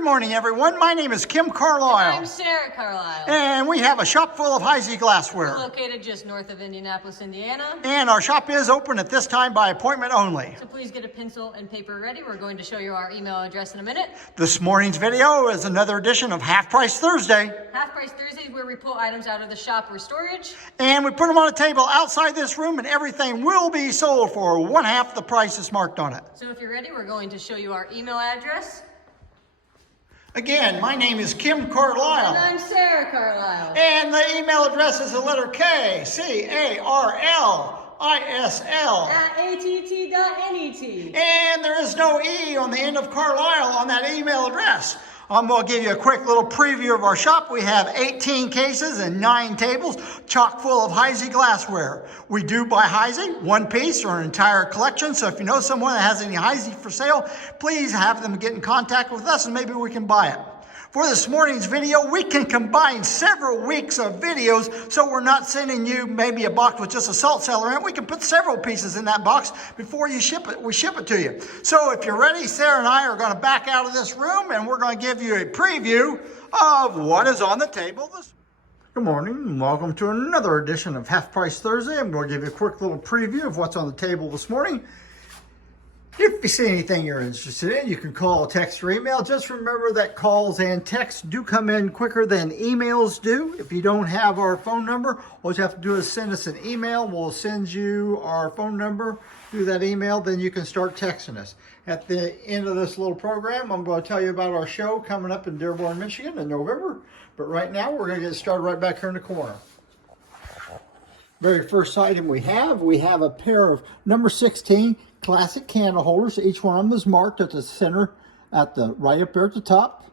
Good morning, everyone. My name is Kim Carlisle. And I'm Sarah Carlisle. And we have a shop full of Heisey glassware. We're located just north of Indianapolis, Indiana. And our shop is open at this time by appointment only. So please get a pencil and paper ready. We're going to show you our email address in a minute. This morning's video is another edition of Half Price Thursday. Half Price Thursdays, where we pull items out of the shop or storage. And we put them on a table outside this room, and everything will be sold for one half the price that's marked on it. So if you're ready, we're going to show you our email address. Again, my name is Kim Carlisle. And I'm Sarah Carlisle. And the email address is the letter K, C-A-R-L-I-S-L. At att.net. And there is no E on the end of Carlisle on that email address. I'm going to give you a quick little preview of our shop. We have 18 cases and 9 tables, chock full of Heisey glassware. We do buy Heisey, one piece or an entire collection. So if you know someone that has any Heisey for sale, please have them get in contact with us and maybe we can buy it. For this morning's video, we can combine several weeks of videos, so we're not sending you maybe a box with just a salt cellar in it. We can put several pieces in that box before you ship it. We ship it to you. So if you're ready, Sarah and I are going to back out of this room, and we're going to give you a preview of what is on the table this. Good morning, and welcome to another edition of Half Price Thursday. I'm going to give you a quick little preview of what's on the table this morning. If you see anything you're interested in, you can call, text, or email. Just remember that calls and texts do come in quicker than emails do. If you don't have our phone number, all you have to do is send us an email. We'll send you our phone number through that email. Then you can start texting us. At the end of this little program, I'm going to tell you about our show coming up in Dearborn, Michigan in November. But right now, we're going to get started right back here in the corner. Very first item we have a pair of number 16 classic candle holders. Each one of them is marked at the center, right up there at the top,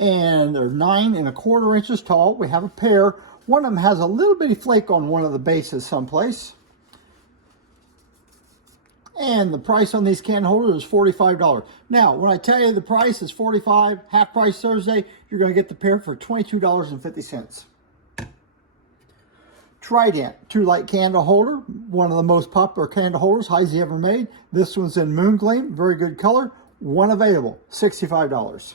and they're 9 1/4 inches tall. We have a pair. One of them has a little bitty flake on one of the bases someplace. And the price on these candle holders is $45. Now, when I tell you the price is $45, Half Price Thursday, you're going to get the pair for $22.50. Trident 2-light candle holder, one of the most popular candle holders Heisey ever made. This one's in Moon Gleam, very good color. One available, $65.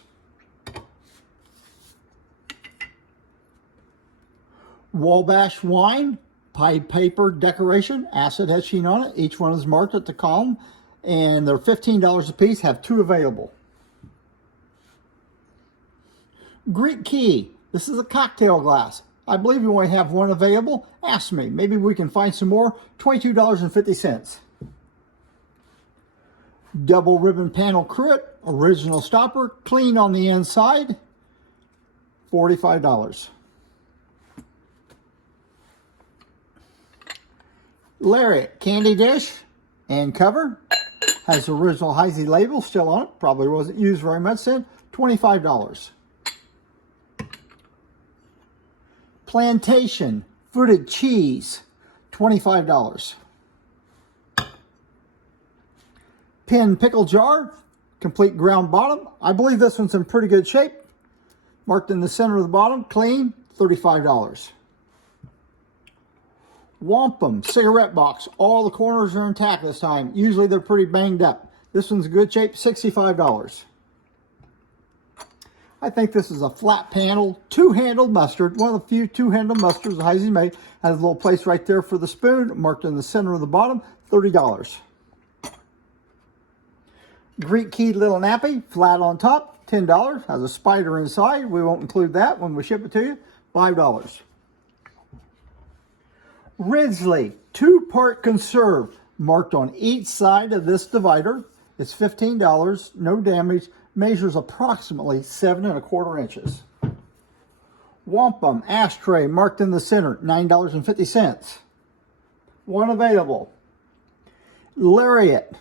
Wabash wine, pie paper decoration, acid etching on it. Each one is marked at the column, and they're $15 a piece, have 2 available. Greek Key, this is a cocktail glass. I believe you only have 1 available. Ask me. Maybe we can find some more. $22.50. Double ribbon panel cruet. Original stopper. Clean on the inside. $45. Lariat candy dish and cover. Has the original Heisey label still on it. Probably wasn't used very much then. $25. Plantation footed cheese, $25. Pin pickle jar, complete ground bottom. I believe this one's in pretty good shape. Marked in the center of the bottom, clean, $35. Wampum cigarette box. All the corners are intact this time. Usually they're pretty banged up. This one's in good shape, $65. I think this is a flat panel, 2-handled mustard. One of the few 2-handled mustards Heisey made. Has a little place right there for the spoon, marked in the center of the bottom, $30. Greek Key little nappy, flat on top, $10. Has a spider inside. We won't include that when we ship it to you, $5. Ridgely 2-part conserve, marked on each side of this divider. It's $15, no damage. Measures approximately 7 1/4 inches. Wampum ashtray marked in the center, $9.50. 1 available. Lariat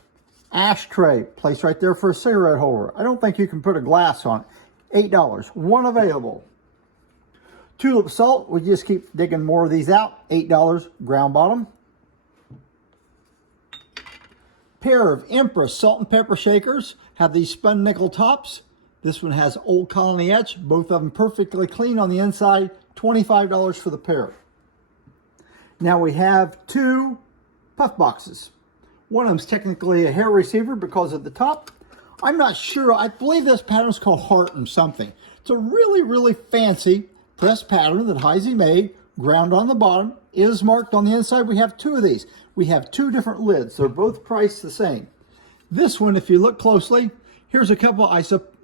ashtray, placed right there for a cigarette holder. I don't think you can put a glass on it. $8. 1 available. Tulip salt, we just keep digging more of these out. $8, ground bottom. Pair of Empress salt and pepper shakers. Have these spun nickel tops. This one has Old Colony etch. Both of them perfectly clean on the inside. $25 for the pair. Now we have 2 puff boxes. One of them is technically a hair receiver because of the top. I'm not sure. I believe this pattern is called Heart and something. It's a really, really fancy press pattern that Heisey made, ground on the bottom, is marked on the inside. We have two of these. We have two different lids. They're both priced the same. This one, if you look closely, here's a couple,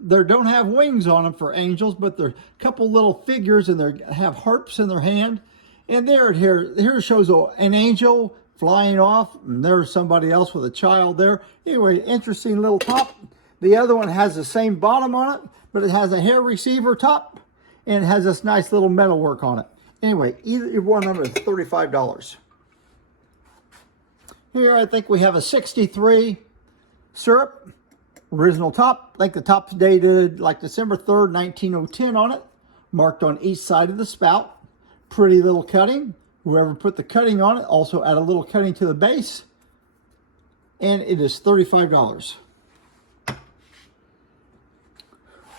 they don't have wings on them for angels, but they're a couple little figures and they have harps in their hand. And here shows an angel flying off, and there's somebody else with a child there. Anyway, interesting little top. The other one has the same bottom on it, but it has a hair receiver top, and it has this nice little metal work on it. Anyway, either one of them is $35. Here, I think we have a 63 syrup, original top. I think the top's dated like December 3rd, 1910 on it, marked on each side of the spout. Pretty little cutting. Whoever put the cutting on it also add a little cutting to the base, and it is $35.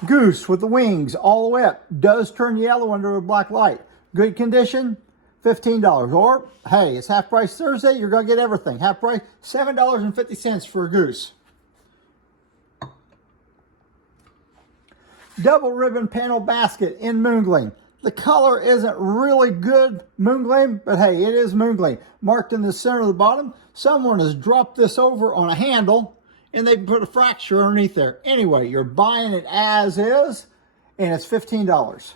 Goose with the wings all the way up, does turn yellow under a black light. Good condition, $15. Or, hey, it's half price Thursday, you're going to get everything. Half price, $7.50 for a goose. Double ribbon panel basket in moongleam. The color isn't really good moongleam, but hey, it is moongleam. Marked in the center of the bottom. Someone has dropped this over on a handle, and they put a fracture underneath there. Anyway, you're buying it as is, and it's $15.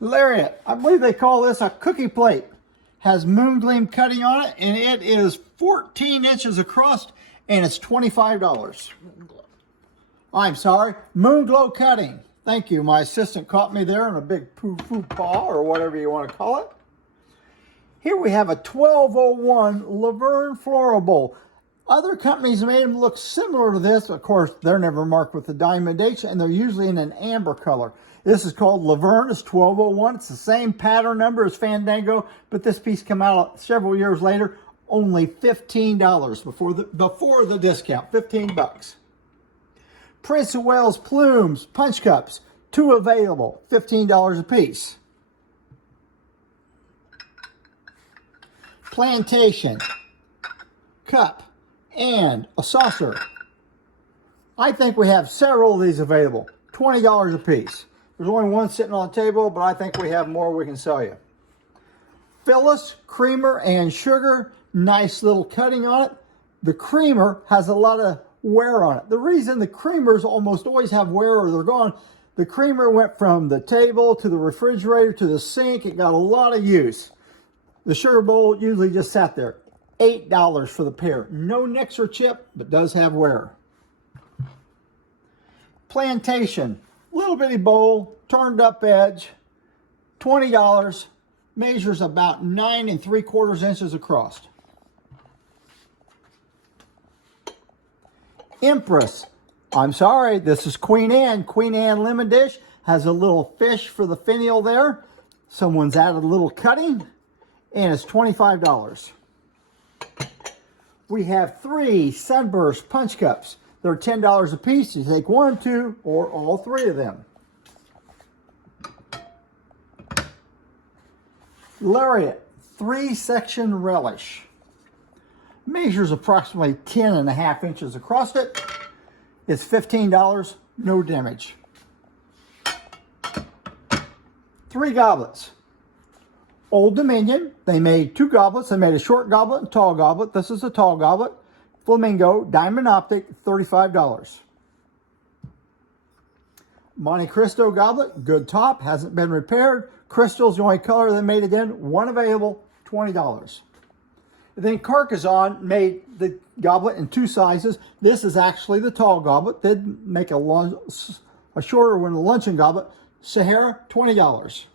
Lariat, I believe they call this a cookie plate. Has moongleam cutting on it, and it is 14 inches across, and it's $25. I'm sorry, Moonglow cutting. Thank you. My assistant caught me there in a big poo-poo paw, or whatever you want to call it. Here we have a 1201 Laverne Floral Bowl. Other companies made them look similar to this. Of course, they're never marked with the diamond H, and they're usually in an amber color. This is called Laverne. It's 1201. It's the same pattern number as Fandango, but this piece came out several years later. Only $15 before the discount. 15 bucks. Prince of Wales plumes, punch cups, 2 available, $15 a piece. Plantation, cup, and a saucer. I think we have several of these available, $20 a piece. There's only one sitting on the table, but I think we have more we can sell you. Phyllis, creamer, and sugar, nice little cutting on it. The creamer has a lot of wear on it. The reason the creamers almost always have wear or they're gone, the creamer went from the table to the refrigerator to the sink. It got a lot of use. The sugar bowl usually just sat there. $8 for the pair. No nicks or chip, but does have wear. Plantation, little bitty bowl, turned up edge, $20. Measures about 9 3/4 inches across. Empress, I'm sorry, this is Queen Anne. Queen Anne lemon dish has a little fish for the finial there. Someone's added a little cutting, and it's $25. We have 3 Sunburst punch cups. They're $10 a piece. You take 1, 2, or all 3 of them. Lariat, 3-section relish. Measures approximately 10.5 inches across it. It's $15, no damage. 3 goblets. Old Dominion, they made 2 goblets. They made a short goblet and tall goblet. This is a tall goblet. Flamingo, diamond optic, $35. Monte Cristo goblet, good top, hasn't been repaired. Crystal's the only color they made it in. 1 available, $20. Then Carcassonne made the goblet in 2 sizes. This is actually the tall goblet. They'd make a shorter one, a luncheon goblet. Sahara, $20.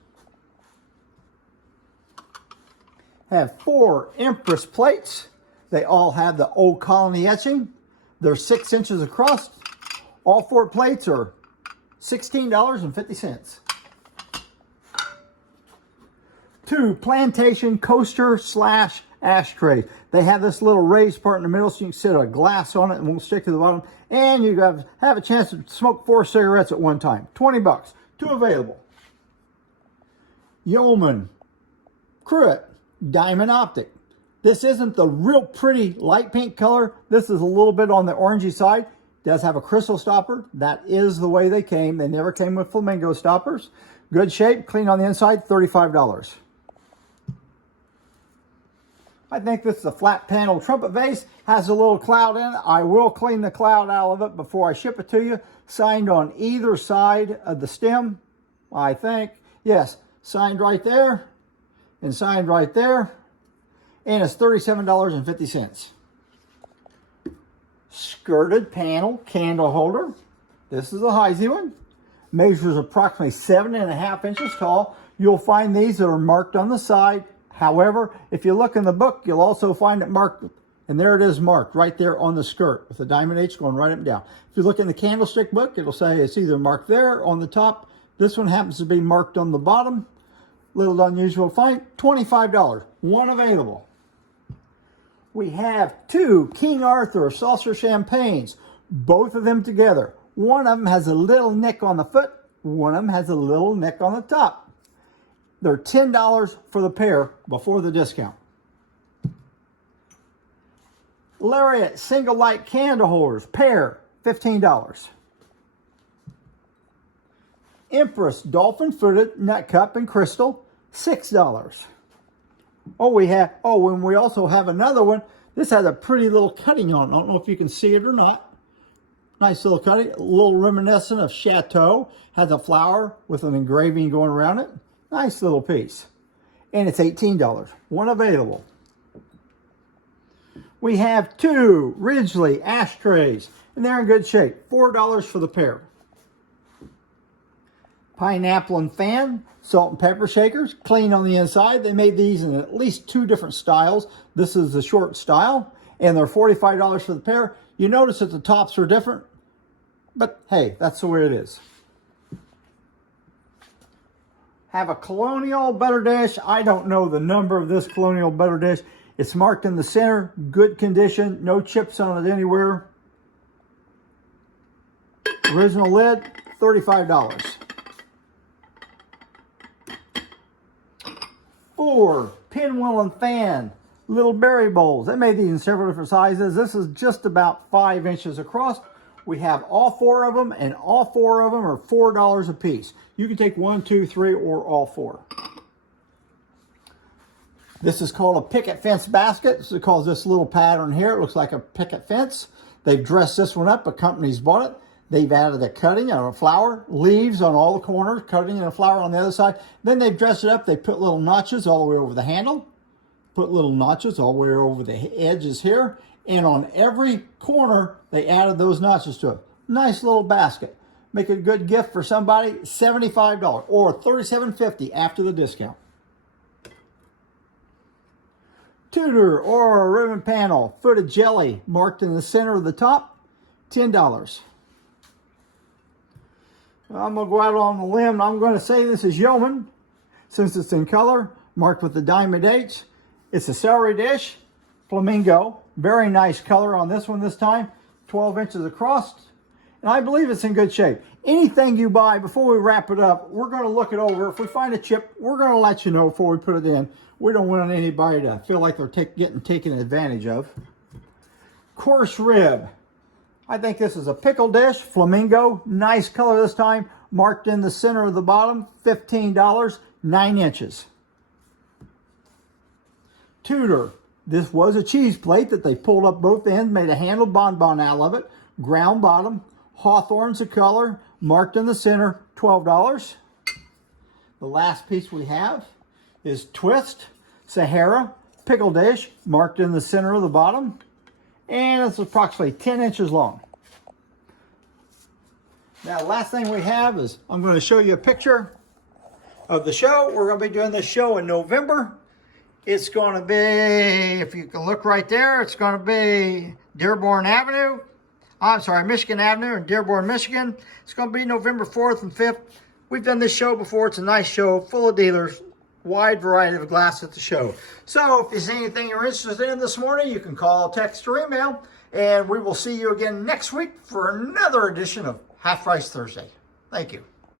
Have 4 Empress plates. They all have the Old Colony etching. They're 6 inches across. All 4 plates are $16.50. 2 Plantation coaster / ashtray. They have this little raised part in the middle so you can sit a glass on it and won't stick to the bottom. And you have a chance to smoke 4 cigarettes at one time. 20 bucks. 2 available. Yeoman Cruet diamond optic. This isn't the real pretty light pink color. This is a little bit on the orangey side. Does have a crystal stopper. That is the way they came. They never came with flamingo stoppers. Good shape, clean on the inside, $35. I think this is a flat panel trumpet vase. Has a little cloud in it. I will clean the cloud out of it before I ship it to you. Signed on either side of the stem, I think. Yes, signed right there and signed right there. And it's $37.50. Skirted panel candle holder. This is a Heisey one. Measures approximately 7.5 inches tall. You'll find these that are marked on the side. However, if you look in the book, you'll also find it marked, and there it is marked right there on the skirt with the diamond H going right up and down. If you look in the candlestick book, it'll say it's either marked there on the top. This one happens to be marked on the bottom. Little unusual find, $25. One available. We have two King Arthur saucer champagnes, both of them together. One of them has a little nick on the foot, one of them has a little nick on the top. They're $10 for the pair before the discount. Lariat single light candle holders, pair, $15. Empress dolphin footed nut cup and crystal, $6. And we also have another one. This has a pretty little cutting on it. I don't know if you can see it or not. Nice little cutting, a little reminiscent of Chateau. Has a flower with an engraving going around it. Nice little piece. And it's $18. One available. We have two Ridgely ashtrays, and they're in good shape. $4 for the pair. Pineapple and fan, salt and pepper shakers, clean on the inside. They made these in at least 2 different styles. This is the short style, and they're $45 for the pair. You notice that the tops are different, but hey, that's the way it is. Have a colonial butter dish. I don't know the number of this colonial butter dish. It's marked in the center, good condition, no chips on it anywhere. Original lid, $35. 4 pinwheel and fan little berry bowls. They made these in several different sizes. This is just about 5 inches across. We have all 4 of them, and all 4 of them are $4 a piece. You can take 1, 2, 3, or all 4. This is called a picket fence basket. So it calls this little pattern here. It looks like a picket fence. They've dressed this one up. A company's bought it. They've added a cutting and a flower, leaves on all the corners, cutting and a flower on the other side. Then they've dressed it up. They put little notches all the way over the handle. Put little notches all the way over the edges here. And on every corner, they added those notches to it. Nice little basket. Make a good gift for somebody, $75 or $37.50 after the discount. Tudor or ribbon panel, footed jelly, marked in the center of the top, $10. I'm going to go out on a limb. I'm going to say this is Yeoman, since it's in color, marked with the diamond H. It's a celery dish, flamingo. Very nice color on this one this time, 12 inches across. And I believe it's in good shape. Anything you buy, before we wrap it up, we're going to look it over. If we find a chip, we're going to let you know before we put it in. We don't want anybody to feel like they're getting taken advantage of. Coarse rib. I think this is a pickle dish, flamingo. Nice color this time. Marked in the center of the bottom, $15, 9 inches. Tudor. This was a cheese plate that they pulled up both ends, made a handle bonbon out of it. Ground bottom. Hawthorn's the color. Marked in the center, $12. The last piece we have is Twist Sahara pickle dish, marked in the center of the bottom, and it's approximately 10 inches long. Now, last thing we have is I'm going to show you a picture of the show. We're going to be doing this show in November. It's going to be, if you can look right there, it's going to be Michigan Avenue in Dearborn, Michigan. It's going to be November 4th and 5th. We've done this show before. It's a nice show, full of dealers, wide variety of glass at the show. So if there's anything you're interested in this morning, you can call, text, or email, and we will see you again next week for another edition of Half Price Thursday. Thank you.